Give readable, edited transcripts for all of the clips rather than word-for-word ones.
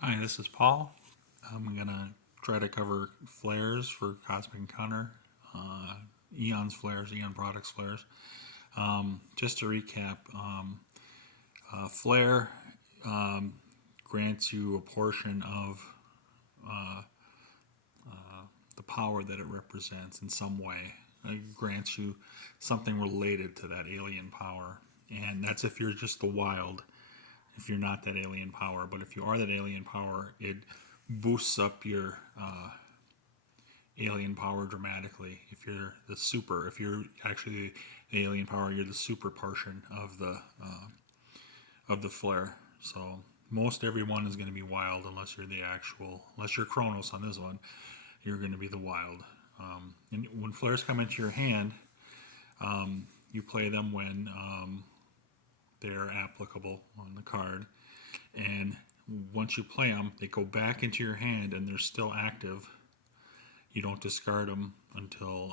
Hi, this is Paul. I'm gonna try to cover flares for Cosmic Encounter, uh, Eon's flares, Eon Products flares. Just to recap, flare grants you a portion of the power that it represents in some way. It grants you something related to that alien power, and that's if you're just the wild. If you're not that alien power, but if you are that alien power, it boosts up your alien power dramatically. If you're the super, if you're actually the alien power, you're the super portion of the flare. So most everyone is going to be wild unless you're the actual, unless you're Kronos on this one, you're going to be the wild. And when flares come into your hand, you play them when they're applicable on the card, and once you play them, they go back into your hand and they're still active. You don't discard them until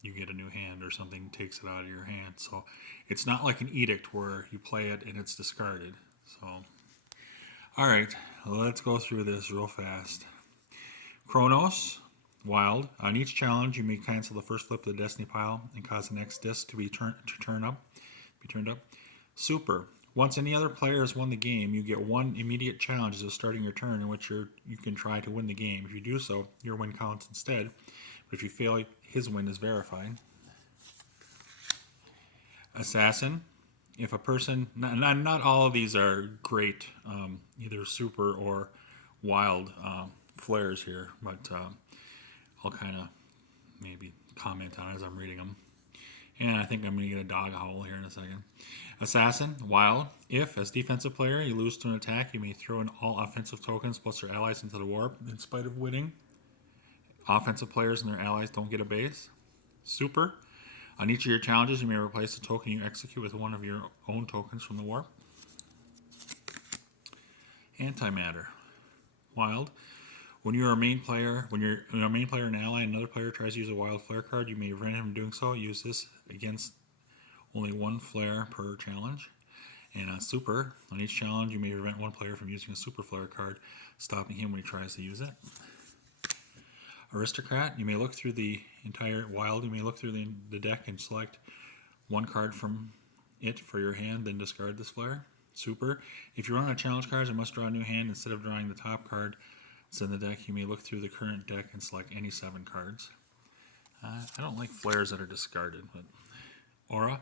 you get a new hand or something takes it out of your hand. So it's not like an edict where you play it and it's discarded. So, all right, let's go through this real fast. Chronos, wild. On each challenge, you may cancel the first flip of the destiny pile and cause the next disc to be turned up. Super. Once any other player has won the game, you get one immediate challenge as a starting your turn in which you can try to win the game. If you do so, your win counts instead. But if you fail, his win is verified. Assassin. If a person, not all of these are great, either super or wild flares here, but I'll kind of maybe comment on it as I'm reading them. And I think I'm going to get a dog howl here in a second. Assassin, wild. If, as defensive player, you lose to an attack, you may throw in all offensive tokens plus your allies into the warp. In spite of winning, offensive players and their allies don't get a base. Super. On each of your challenges, you may replace the token you execute with one of your own tokens from the warp. Antimatter. Wild. When you're a main player, and ally, another player tries to use a wild flare card, you may prevent him from doing so. Use this against only one flare per challenge. And on super, on each challenge, you may prevent one player from using a super flare card, stopping him when he tries to use it. Aristocrat, you may look through the entire wild, you may look through the deck and select one card from it for your hand, then discard this flare. Super, if you run out of challenge cards and must draw a new hand, instead of drawing the top card that's in the deck, you may look through the current deck and select any 7 cards. I don't like flares that are discarded, but Aura.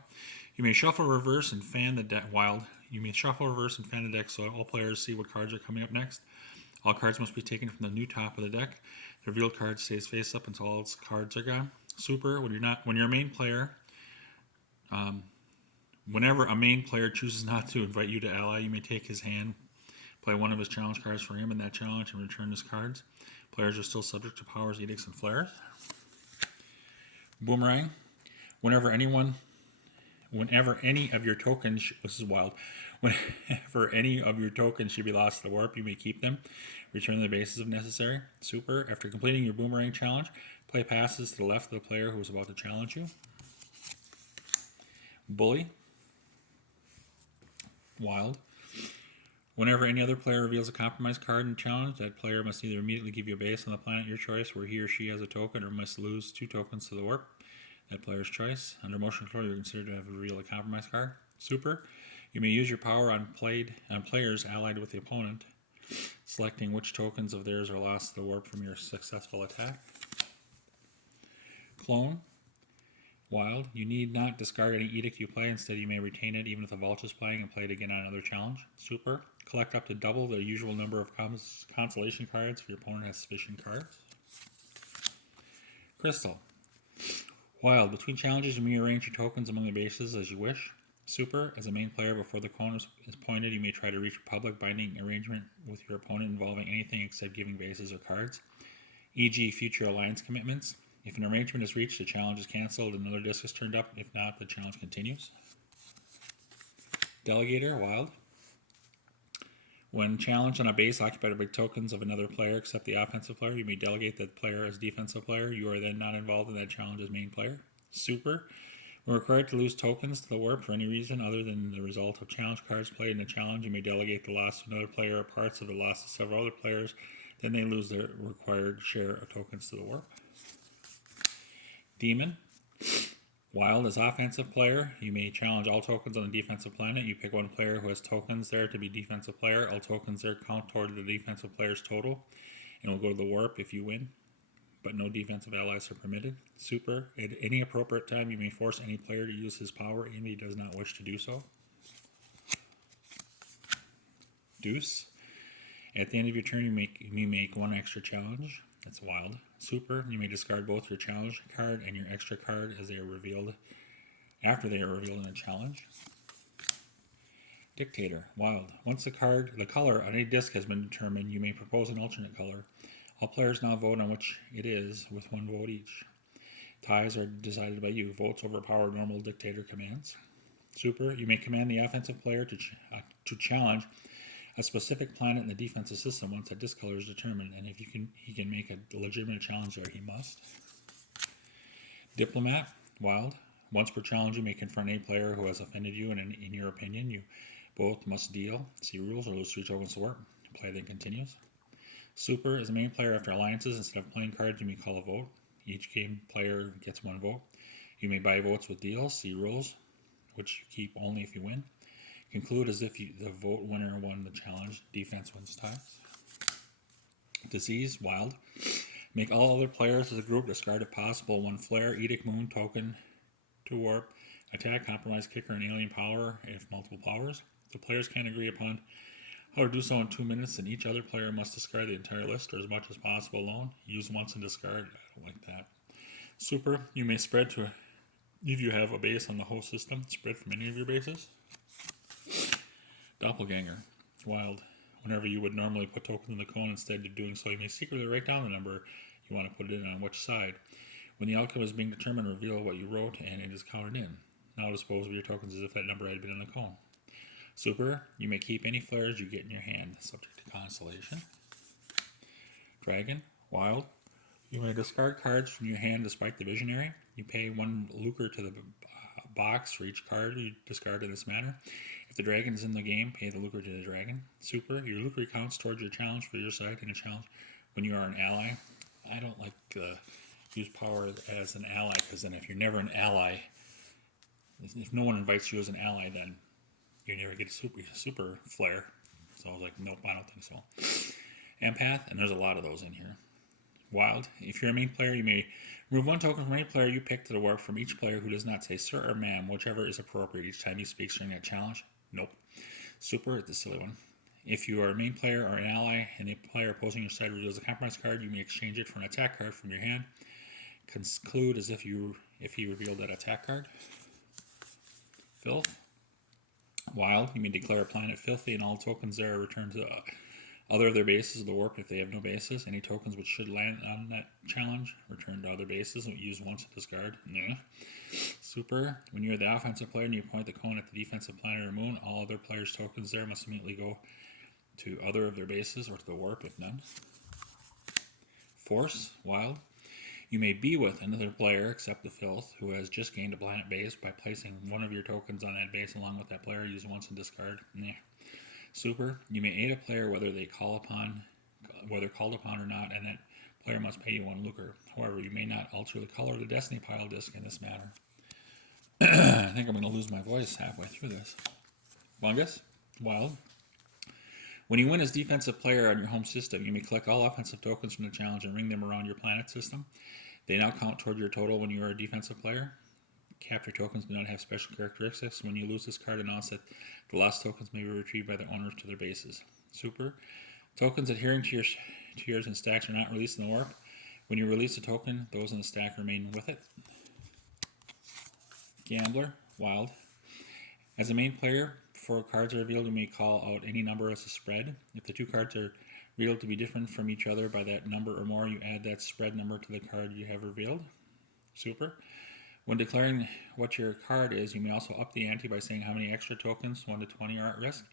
You may shuffle, reverse, and fan the deck. Wild. You may shuffle, reverse, and fan the deck so all players see what cards are coming up next. All cards must be taken from the new top of the deck. The revealed card stays face up until all its cards are gone. Super. When you're a main player, whenever a main player chooses not to invite you to ally, you may take his hand, play one of his challenge cards for him in that challenge, and return his cards. Players are still subject to powers, edicts, and flares. Boomerang. Whenever any of your tokens, this is wild, whenever any of your tokens should be lost to the warp, you may keep them. Return the bases if necessary. Super. After completing your boomerang challenge, play passes to the left of the player who is about to challenge you. Bully. Wild. Whenever any other player reveals a compromise card in the challenge, that player must either immediately give you a base on the planet your choice where he or she has a token, or must lose 2 tokens to the warp. That player's choice. Under motion control, you're considered to have revealed a compromise card. Super. You may use your power on players allied with the opponent, selecting which tokens of theirs are lost to the warp from your successful attack. Clone. Wild. You need not discard any edict you play. Instead, you may retain it even if the Vulture is playing and play it again on another challenge. Super. Collect up to double the usual number of consolation cards if your opponent has sufficient cards. Crystal. Wild. Between challenges, you may arrange your tokens among the bases as you wish. Super. As a main player, before the cone is pointed, you may try to reach a public binding arrangement with your opponent involving anything except giving bases or cards, e.g. future alliance commitments. If an arrangement is reached, the challenge is cancelled and another disc is turned up. If not, the challenge continues. Delegator. Wild. When challenged on a base occupied by tokens of another player except the offensive player, you may delegate that player as defensive player. You are then not involved in that challenge as main player. Super. When required to lose tokens to the warp for any reason other than the result of challenge cards played in the challenge, you may delegate the loss to another player or parts of the loss to several other players. Then they lose their required share of tokens to the warp. Demon. Wild as offensive player, you may challenge all tokens on the defensive planet. You pick one player who has tokens there to be defensive player. All tokens there count toward the defensive player's total and will go to the warp if you win, but no defensive allies are permitted. Super, at any appropriate time you may force any player to use his power even if he does not wish to do so. Deuce. At the end of your turn, you make one extra challenge. That's wild. Super, you may discard both your challenge card and your extra card as they are revealed after they are revealed in a challenge. Dictator, wild. Once the color on any disc has been determined, you may propose an alternate color. All players now vote on which it is with one vote each. Ties are decided by you. Votes overpower normal dictator commands. Super, you may command the offensive player to challenge a specific planet in the defensive system once that disc color is determined, and if he can make a legitimate challenge there, he must. Diplomat, wild. Once per challenge, you may confront a player who has offended you, and in your opinion, you both must deal, see rules, or lose 3 tokens to work. Play then continues. Super, as a main player after alliances, instead of playing cards, you may call a vote. Each game player gets 1 vote. You may buy votes with deals, see rules, which you keep only if you win. Conclude as if the vote winner won the challenge. Defense wins ties. Disease, wild. Make all other players as a group discard if possible 1 flare, edict, moon, token to warp, attack, compromise, kicker, and alien power if multiple powers. The players can't agree upon how to do so in 2 minutes, and each other player must discard the entire list or as much as possible alone. Use once and discard. I don't like that. Super, you may spread to if you have a base on the host system, spread from any of your bases. Doppelganger, wild. Whenever you would normally put tokens in the cone, instead of doing so, you may secretly write down the number you want to put it in on which side. When the outcome is being determined, reveal what you wrote and it is counted in. Now dispose of your tokens as if that number had been in the cone. Super, you may keep any flares you get in your hand, subject to constellation. Dragon, wild. You may discard cards from your hand despite the visionary. You pay 1 lucre to the box for each card you discard in this manner. If the dragon is in the game, pay the lucre to the dragon. Super, your lucre counts towards your challenge for your side in a challenge when you are an ally. I don't like use power as an ally, because then if you're never an ally, if no one invites you as an ally, then you never get a super flare. So I was like, nope, I don't think so. Empath, and there's a lot of those in here. Wild, if you're a main player, you may remove 1 token from any player you pick to the warp from each player who does not say sir or ma'am, whichever is appropriate each time he speaks during that challenge. Nope. Super, it's a silly one. If you are a main player or an ally and the player opposing your side reveals a compromise card, you may exchange it for an attack card from your hand. Conclude as if he revealed that attack card. Filth. Wild, you may declare a planet filthy and all tokens there are returned to other of their bases of the warp if they have no bases. Any tokens which should land on that challenge, return to other bases and use once to discard. Nah. Super, when you are the offensive player and you point the cone at the defensive planet or moon, all other players' tokens there must immediately go to other of their bases or to the warp if none. Force, wild. You may be with another player except the filth who has just gained a planet base by placing 1 of your tokens on that base along with that player. Use once and discard. Nah. Super, you may aid a player whether called upon or not, and that player must pay you 1 lucre. However, you may not alter the color of the Destiny pile disc in this manner. I think I'm going to lose my voice halfway through this. Fungus, wild. When you win as defensive player on your home system, you may collect all offensive tokens from the challenge and ring them around your planet system. They now count toward your total when you are a defensive player. Capture tokens do not have special characteristics. When you lose this card, announce that the lost tokens may be retrieved by the owners to their bases. Super. Tokens adhering to yours in stacks are not released in the warp. When you release a token, those in the stack remain with it. Gambler, wild. As a main player, before cards are revealed, you may call out any number as a spread. If the 2 cards are revealed to be different from each other by that number or more, you add that spread number to the card you have revealed. Super. When declaring what your card is, you may also up the ante by saying how many extra tokens, 1 to 20, are at risk.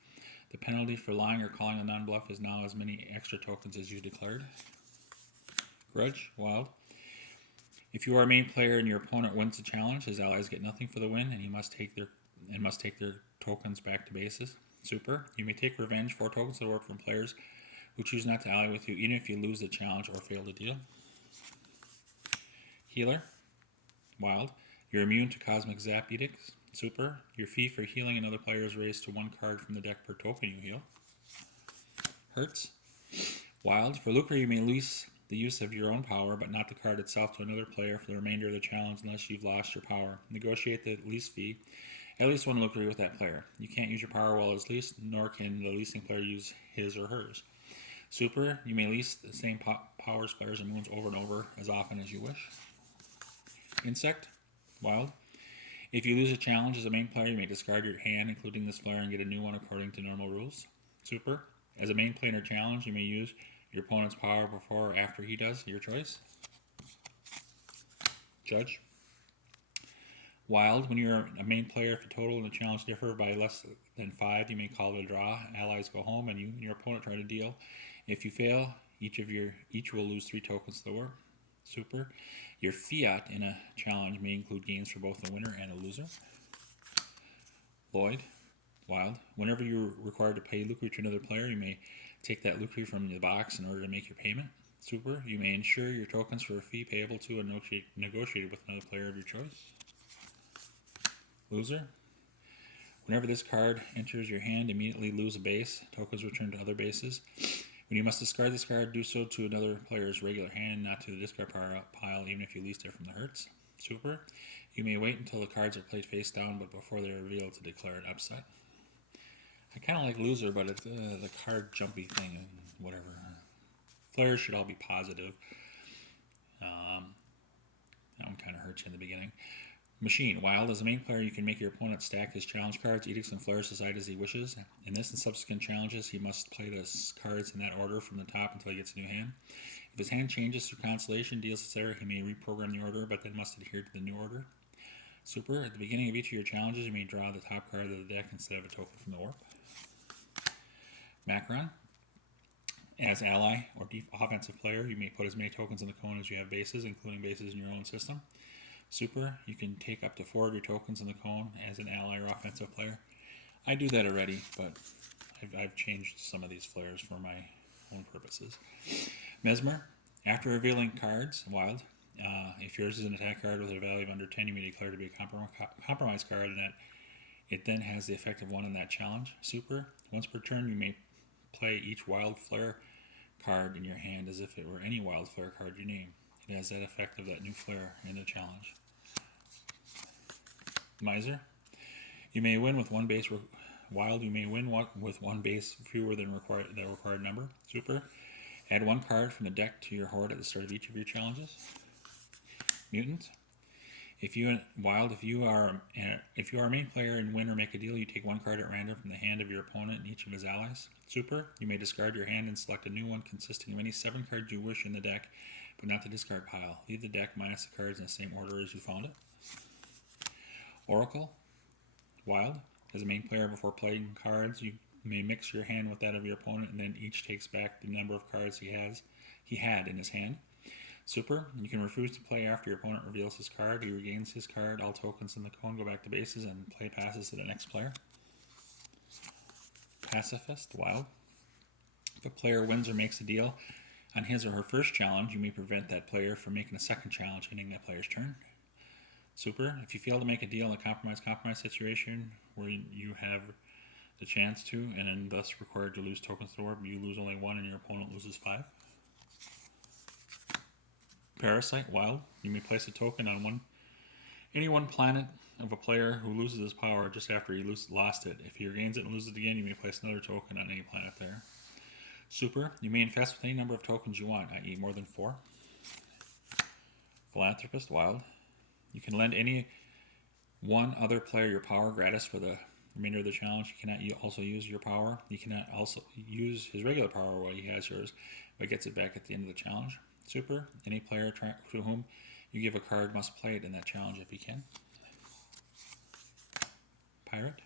The penalty for lying or calling a non-bluff is now as many extra tokens as you declared. Grudge, wild. If you are a main player and your opponent wins the challenge, his allies get nothing for the win, and he must take their tokens back to bases. Super. You may take revenge 4 tokens to the warp from players who choose not to ally with you, even if you lose the challenge or fail the deal. Healer. Wild. You're immune to Cosmic Zap Edicts. Super. Your fee for healing another player is raised to 1 card from the deck per token you heal. Hurts. Wild. For Lucre, you may lease the use of your own power, but not the card itself, to another player for the remainder of the challenge unless you've lost your power. Negotiate the lease fee. At least 1 Lucre with that player. You can't use your power while it's leased, nor can the leasing player use his or hers. Super. You may lease the same powers, players, and moons over and over as often as you wish. Insect. Wild. If you lose a challenge as a main player, you may discard your hand, including this flare, and get a new one according to normal rules. Super. As a main player challenge, you may use your opponent's power before or after he does, your choice. Judge. Wild. When you're a main player, if the total and the challenge differ by less than 5, you may call it a draw. Allies go home, and you and your opponent try to deal. If you fail, each will lose 3 tokens to the war. Super. Your fiat in a challenge may include gains for both the winner and a loser. Lloyd. Wild. Whenever you're required to pay Lucre to another player, you may take that Lucre from the box in order to make your payment. Super. You may insure your tokens for a fee payable to and negotiated with another player of your choice. Loser. Whenever this card enters your hand, immediately lose a base. Tokens return to other bases. When you must discard this card, do so to another player's regular hand, not to the discard pile, even if you leased it from the Hurts. Super. You may wait until the cards are played face down, but before they are revealed, to declare an upset. I kind of like Loser, but it's the card jumpy thing and whatever. Flares should all be positive. That one kind of hurts you in the beginning. Machine. Wild. As a main player, you can make your opponent stack his challenge cards, edicts, and flares aside as he wishes. In this and subsequent challenges, he must play the cards in that order from the top until he gets a new hand. If his hand changes through constellation, deals, etc., he may reprogram the order, but then must adhere to the new order. Super. At the beginning of each of your challenges, you may draw the top card of the deck instead of a token from the warp. Macron. As ally or offensive player, you may put as many tokens in the cone as you have bases, including bases in your own system. Super. You can take up to 4 of your tokens in the cone as an ally or offensive player. I do that already, but I've changed some of these flares for my own purposes. Mesmer. After revealing cards, Wild. If yours is an attack card with a value of under 10, you may declare to be a compromise card, and that it then has the effect of 1 in that challenge. Super. Once per turn, you may play each Wild Flare card in your hand as if it were any Wild Flare card you name. It has that effect of that new flare in the challenge. Miser. You may win with 1 base. Wild. You may win with 1 base fewer than the required number. Super. Add 1 card from the deck to your horde at the start of each of your challenges. Mutant. If you are a main player and win or make a deal, you take 1 card at random from the hand of your opponent and each of his allies. Super. You may discard your hand and select a new one consisting of any 7 cards you wish in the deck, but not the discard pile. Leave the deck minus the cards in the same order as you found it. Oracle. Wild. As a main player, before playing cards, you may mix your hand with that of your opponent, and then each takes back the number of cards he had in his hand. Super. You can refuse to play after your opponent reveals his card. He regains his card. All tokens in the cone go back to bases, and play passes to the next player. Pacifist. Wild. If a player wins or makes a deal on his or her first challenge, you may prevent that player from making a second challenge, ending that player's turn. Super. If you fail to make a deal in a compromise situation where you have the chance to, and thus required to lose tokens to the warp, you lose only 1 and your opponent loses 5. Parasite. Wild. You may place a token on any one planet of a player who loses his power just after he lost it. If he regains it and loses it again, you may place another token on any planet there. Super. You may infest with any number of tokens you want, i.e. more than 4. Philanthropist. Wild. You can lend any one other player your power gratis for the remainder of the challenge. You cannot also use your power. You cannot also use his regular power while he has yours, but gets it back at the end of the challenge. Super. Any player to whom you give a card must play it in that challenge if he can. Pirate.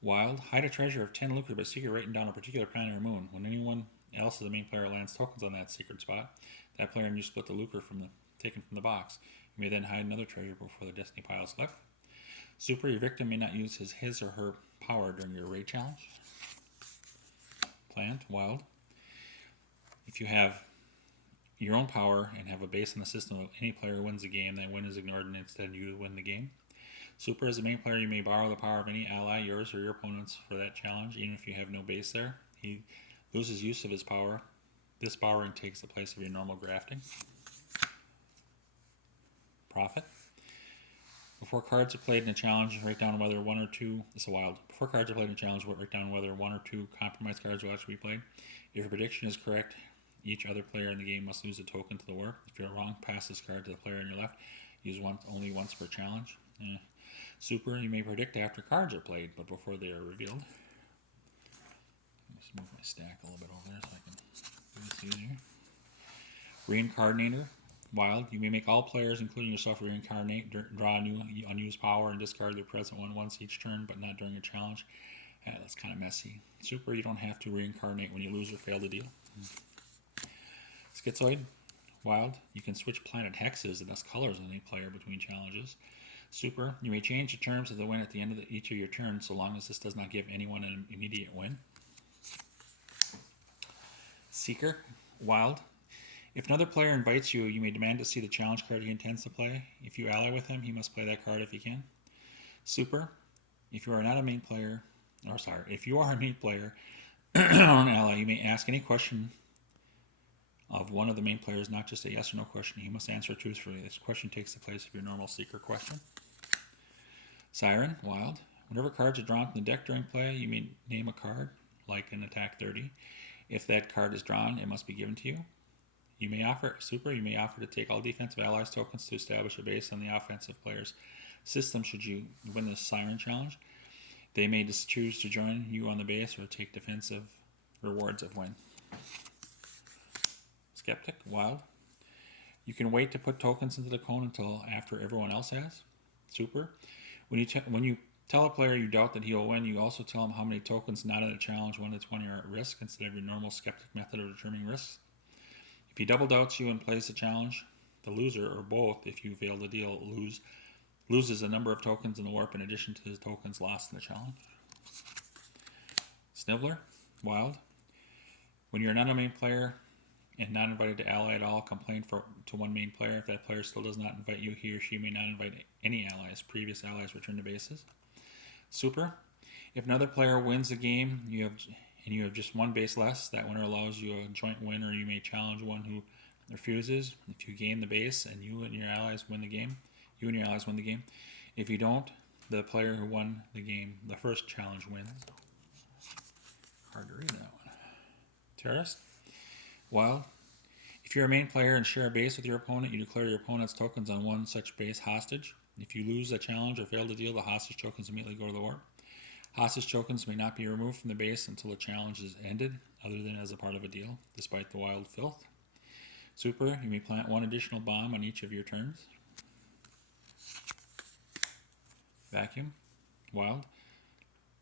Wild. Hide a treasure of 10 Lucre, but secret written down a particular planet or moon. When anyone else as the main player lands tokens on that secret spot, that player and you split the Lucre from the taken from the box. You may then hide another treasure before the destiny pile is left. Super, your victim may not use his or her power during your raid challenge. Plant, wild. If you have your own power and have a base in the system of any player wins the game, that win is ignored and instead you win the game. Super, as a main player, you may borrow the power of any ally, yours or your opponent's, for that challenge, even if you have no base there. He loses use of his power. This borrowing takes the place of your normal grafting. Prophet. Before cards are played in a challenge, write down whether one or two. It's a wild. Before cards are played in a challenge, write down whether one or two compromised cards will actually be played. If your prediction is correct, each other player in the game must lose a token to the warp. If you're wrong, pass this card to the player on your left. Use only once per challenge. Super, you may predict after cards are played, but before they are revealed. Let's move my stack a little bit over there so I can do this easier. Reincarnator. Wild. You may make all players, including yourself, reincarnate, draw a new unused power, and discard their present one once each turn, but not during a challenge. That's kind of messy. Super, you don't have to reincarnate when you lose or fail to deal. Schizoid. Wild. You can switch planet hexes and thus colors on any player between challenges. Super, you may change the terms of the win at the end of each of your turns, so long as this does not give anyone an immediate win. Seeker. Wild. If another player invites you, you may demand to see the challenge card he intends to play. If you ally with him, he must play that card if he can. Super. If you are not a main player, if you are a main player or an ally, you may ask any question of one of the main players, not just a yes or no question. He must answer truthfully. This question takes the place of your normal Seeker question. Siren. Wild. Whenever cards are drawn from the deck during play, you may name a card, like in Attack 30. If that card is drawn, it must be given to you. You may offer to take all defensive allies tokens to establish a base on the offensive player's system should you win this Siren challenge. They may just choose to join you on the base or take defensive rewards if win. Skeptic. Wild. You can wait to put tokens into the cone until after everyone else has. Super. When you tell a player you doubt that he will win, you also tell him how many tokens not in a challenge 1 to 20 are at risk instead of your normal skeptic method of determining risks. If he double doubts you and plays the challenge, the loser, or both, if you fail the deal, loses a number of tokens in the warp in addition to his tokens lost in the challenge. Sniveler. Wild. When you're not a main player and not invited to ally at all, complain to one main player. If that player still does not invite you, he or she may not invite any allies. Previous allies return to bases. Super. If another player wins the game, you have just one base less, that winner allows you a joint win, or you may challenge one who refuses. If you gain the base and you and your allies win the game. If you don't, the player who won the game, the first challenge, wins. Hard to read that one. Terrorist. Wild. If you're a main player and share a base with your opponent, you declare your opponent's tokens on one such base hostage. If you lose a challenge or fail to deal, the hostage tokens immediately go to the warp. Hostage tokens may not be removed from the base until the challenge is ended, other than as a part of a deal, despite the wild filth. Super, you may plant one additional bomb on each of your turns. Vacuum. Wild.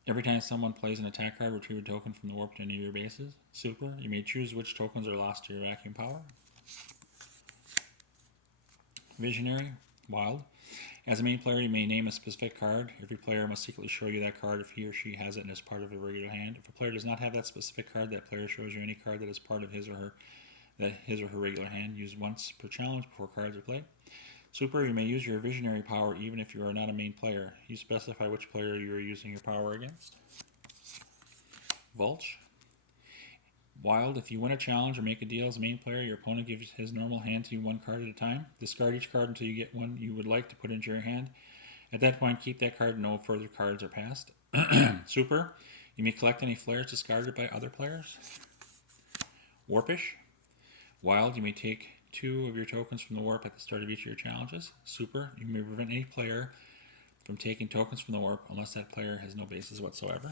Every time someone plays an attack card, retrieve a token from the warp to any of your bases. Super, you may choose which tokens are lost to your vacuum power. Visionary. Wild. As a main player, you may name a specific card. Every player must secretly show you that card if he or she has it as part of a regular hand. If a player does not have that specific card, that player shows you any card that is part of his or her regular hand. Use once per challenge before cards are played. Super, you may use your visionary power even if you are not a main player. You specify which player you are using your power against. Vulture. Wild, if you win a challenge or make a deal as a main player, your opponent gives his normal hand to you one card at a time. Discard each card until you get one you would like to put into your hand. At that point, keep that card and no further cards are passed. Super, you may collect any flares discarded by other players. Warpish. Wild, you may take 2 of your tokens from the warp at the start of each of your challenges. Super, you may prevent any player from taking tokens from the warp unless that player has no bases whatsoever.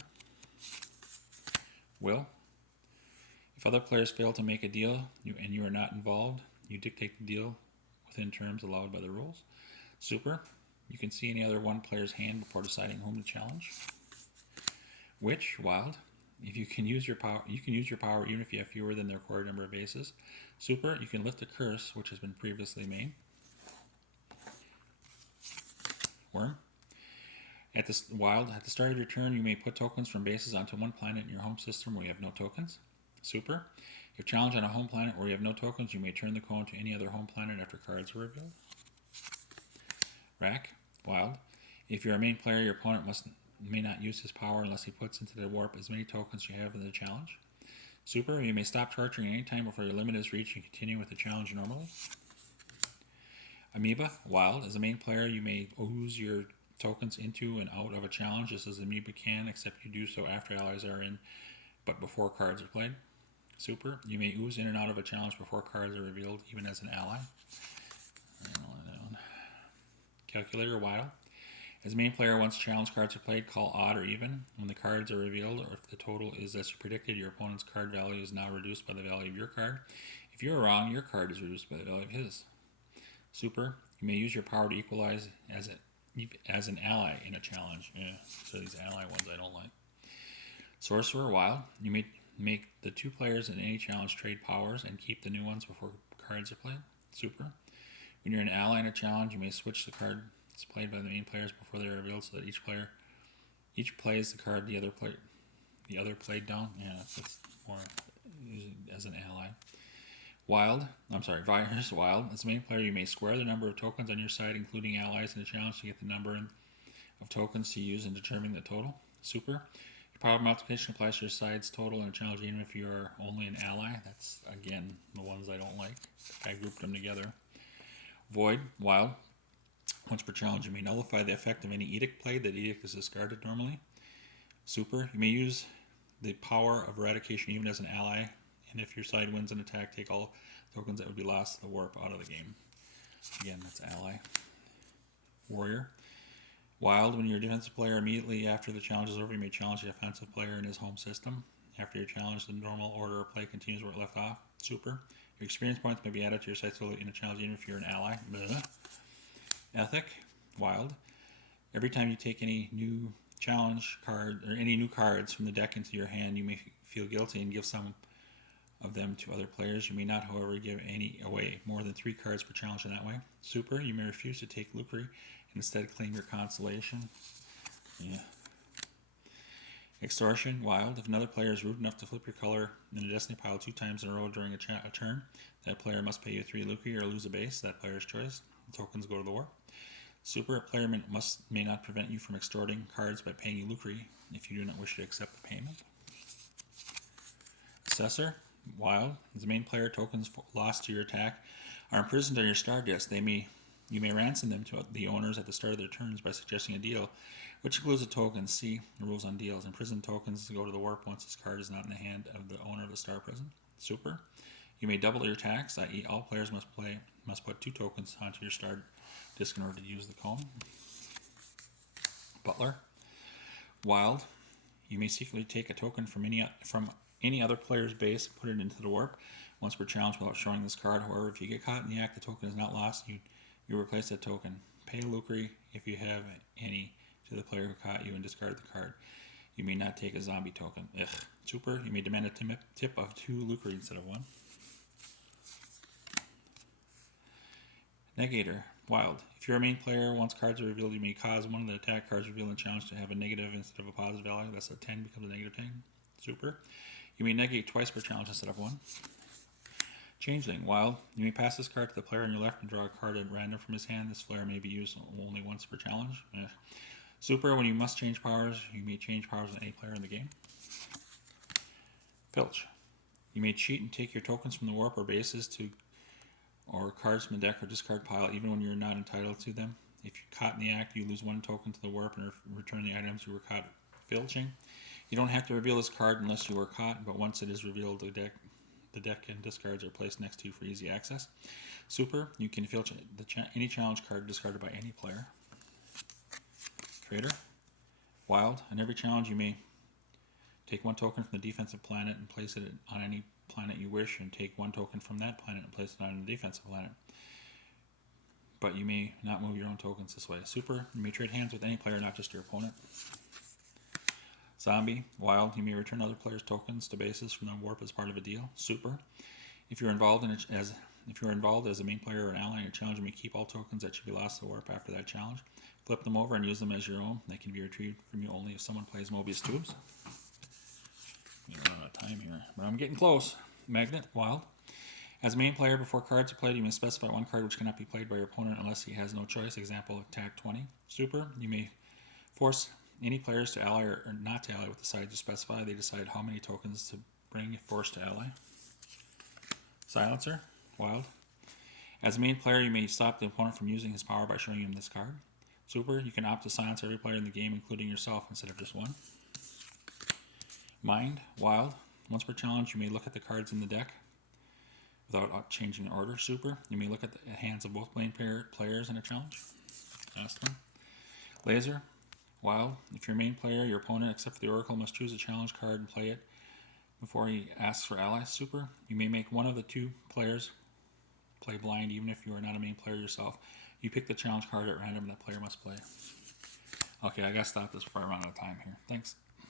Will. If other players fail to make a deal and you are not involved, you dictate the deal within terms allowed by the rules. Super, you can see any other one player's hand before deciding whom to challenge. Witch. Wild. If you can use your power, even if you have fewer than the required number of bases. Super, you can lift a curse which has been previously made. Worm. At the Wild, at the start of your turn, you may put tokens from bases onto one planet in your home system where you have no tokens. Super. If challenged on a home planet where you have no tokens, you may turn the cone to any other home planet after cards are revealed. Rack. Wild. If you're a main player, your opponent may not use his power unless he puts into the warp as many tokens you have in the challenge. Super. You may stop torturing any time before your limit is reached and continue with the challenge normally. Amoeba. Wild. As a main player, you may ooze your tokens into and out of a challenge just as Amoeba can, except you do so after allies are in but before cards are played. Super. You may ooze in and out of a challenge before cards are revealed, even as an ally. Calculator. Wild. As a main player, once challenge cards are played, call odd or even. When the cards are revealed, or if the total is as you predicted, your opponent's card value is now reduced by the value of your card. If you're wrong, your card is reduced by the value of his. Super. You may use your power to equalize as an ally in a challenge. Yeah, so these ally ones I don't like. Sorcerer. Wild. You may make the two players in any challenge trade powers and keep the new ones before cards are played. Super. When you're an ally in a challenge, you may switch the cards played by the main players before they are revealed, so that each plays the card the other played down. Yeah, that's more as an ally. Virus. Wild. As a main player, you may square the number of tokens on your side, including allies in the challenge, to get the number of tokens to use in determining the total. Super. Your power multiplication applies to your side's total in a challenge, even if you are only an ally. That's, again, the ones I don't like. I grouped them together. Void. Wild. Once per challenge, you may nullify the effect of any edict played. That edict is discarded normally. Super. You may use the power of eradication even as an ally, and if your side wins an attack, take all tokens that would be lost to the warp out of the game. Again, that's ally. Warrior. Wild. When you're a defensive player, immediately after the challenge is over, you may challenge the offensive player in his home system. After your challenge, the normal order of play continues where it left off. Super. Your experience points may be added to your side total in a challenge even if you're an ally. Blah. Ethic. Wild. Every time you take any new challenge card or any new cards from the deck into your hand, you may feel guilty and give some of them to other players. You may not, however, give any away more than 3 cards per challenge in that way. Super. You may refuse to take Lucre and instead claim your consolation. Yeah. Extortion. Wild. If another player is rude enough to flip your color in a destiny pile 2 times in a row during a turn, that player must pay you 3 Lucre or lose a base. That player's choice. The tokens go to the war. Super. A player may not prevent you from extorting cards by paying you Lucre if you do not wish to accept the payment. Assessor. Wild. As a main player, tokens lost to your attack are imprisoned on your star disc. You may ransom them to the owners at the start of their turns by suggesting a deal, which includes a token. See the rules on deals. Imprisoned tokens go to the warp once this card is not in the hand of the owner of the star prison. Super. You may double your tax, i.e. all players must put 2 tokens onto your star disc in order to use the cone. Butler. Wild. You may secretly take a token from any other player's base and put it into the warp once per challenge without showing this card. However, if you get caught in the act, the token is not lost. You replace that token. Pay Lucre if you have any to the player who caught you and discard the card. You may not take a zombie token. Ugh. Super. You may demand a tip of 2 Lucre instead of 1. Negator. Wild. If you're a main player, once cards are revealed, you may cause one of the attack cards revealed in the challenge to have a negative instead of a positive value. That's a 10 becomes a negative 10. Super. You may negate twice per challenge instead of 1. Changeling. Wild. You may pass this card to the player on your left and draw a card at random from his hand. This flare may be used only once per challenge. Super. When you must change powers, you may change powers with any player in the game. Filch. You may cheat and take your tokens from the warp or bases or cards from the deck or discard pile even when you're not entitled to them. If you're caught in the act, you lose 1 token to the warp and return the items you were caught filching. You don't have to reveal this card unless you were caught, but once it is revealed, the deck and discards are placed next to you for easy access. Super. You can filch any challenge card discarded by any player. Traitor. Wild. On every challenge, you may take 1 token from the defensive planet and place it on any planet you wish, and take 1 token from that planet and place it on the defensive planet. But you may not move your own tokens this way. Super. You may trade hands with any player, not just your opponent. Zombie. Wild. You may return other players' tokens to bases from the warp as part of a deal. Super. If you're involved as a main player or an ally in a challenge, you may keep all tokens that should be lost to the warp after that challenge. Flip them over and use them as your own. They can be retrieved from you only if someone plays Mobius tubes. We're running out of time here, but I'm getting close. Magnet, wild. As main player, before cards are played, you may specify one card which cannot be played by your opponent unless he has no choice. Example, attack 20. Super, you may force any players to ally or not to ally with the side you specify. They decide how many tokens to bring if forced to ally. Silencer, wild. As a main player, you may stop the opponent from using his power by showing him this card. Super, you can opt to silence every player in the game, including yourself, instead of just one. Mind, wild. Once per challenge, you may look at the cards in the deck without changing the order. Super, you may look at the hands of both main players in a challenge. Last one. Laser, wild. If you're main player, your opponent, except for the Oracle, must choose a challenge card and play it before he asks for allies. Super, you may make one of the two players play blind, even if you are not a main player yourself. You pick the challenge card at random and the player must play. Okay, I gotta stop this before I run out of time here. Thanks.